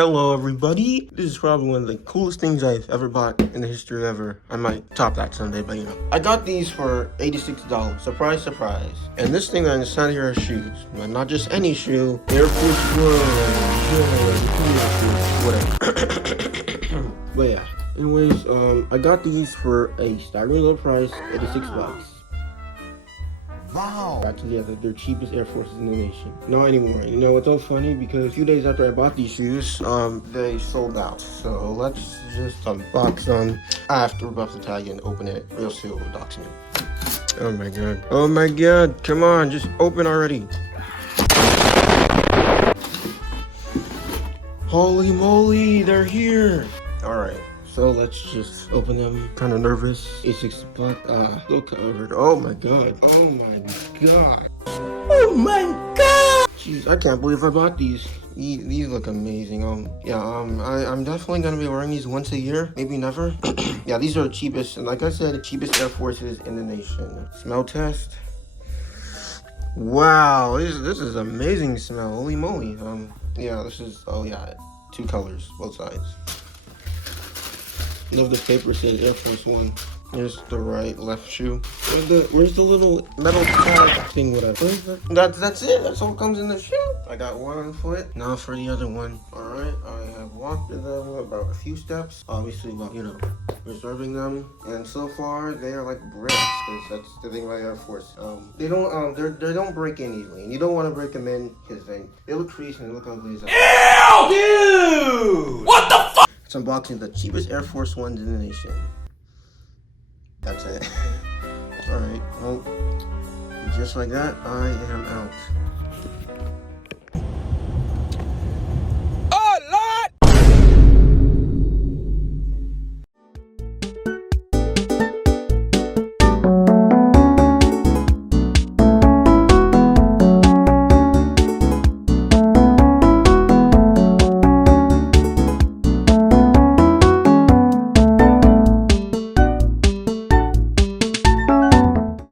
Hello everybody. This is probably one of the coolest things I've ever bought in the history ever. I might top that someday, but you know. I got these for $86. Surprise, surprise. And this thing on the side here are shoes. But not just any shoe. Air Force One. Whatever. But yeah. Anyways, I got these for a staggering low price, $86. Wow. Got together, they're cheapest Air Forces in the nation. Not anymore. You know what's so funny? Because a few days after I bought these shoes, they sold out. So let's just unbox them. I have to rip off the tag and open it. Real soon will dox me. Oh my god. Oh my god. Come on, just open already. Holy moly, they're here. Alright. So let's just open them. Kind of nervous. $86. Still covered. Oh my god. Oh my god. Oh my god. Jeez, I can't believe I bought these. These look amazing. I'm definitely gonna be wearing these once a year, maybe never. Yeah, these are the cheapest, and like I said, cheapest Air Forces in the nation. Smell test. Wow, this is amazing smell. Holy moly. Yeah, this is. Oh yeah, 2 colors, both sides. Love the paper says Air Force One. Here's the right, left shoe. Where's the little metal tag thing? Whatever. That's it. That's all comes in the shoe. I got one foot. Now for the other one. All right. I have walked with them about a few steps. Obviously, about preserving them. And so far, they are like bricks. Cause that's the thing about Air Force. They don't break in easily, and you don't want to break them in because they look creased and they look ugly as hell. Ew, dude! What the fuck? It's unboxing the cheapest Air Force Ones in the nation. That's it. Alright, well, just like that, I am out.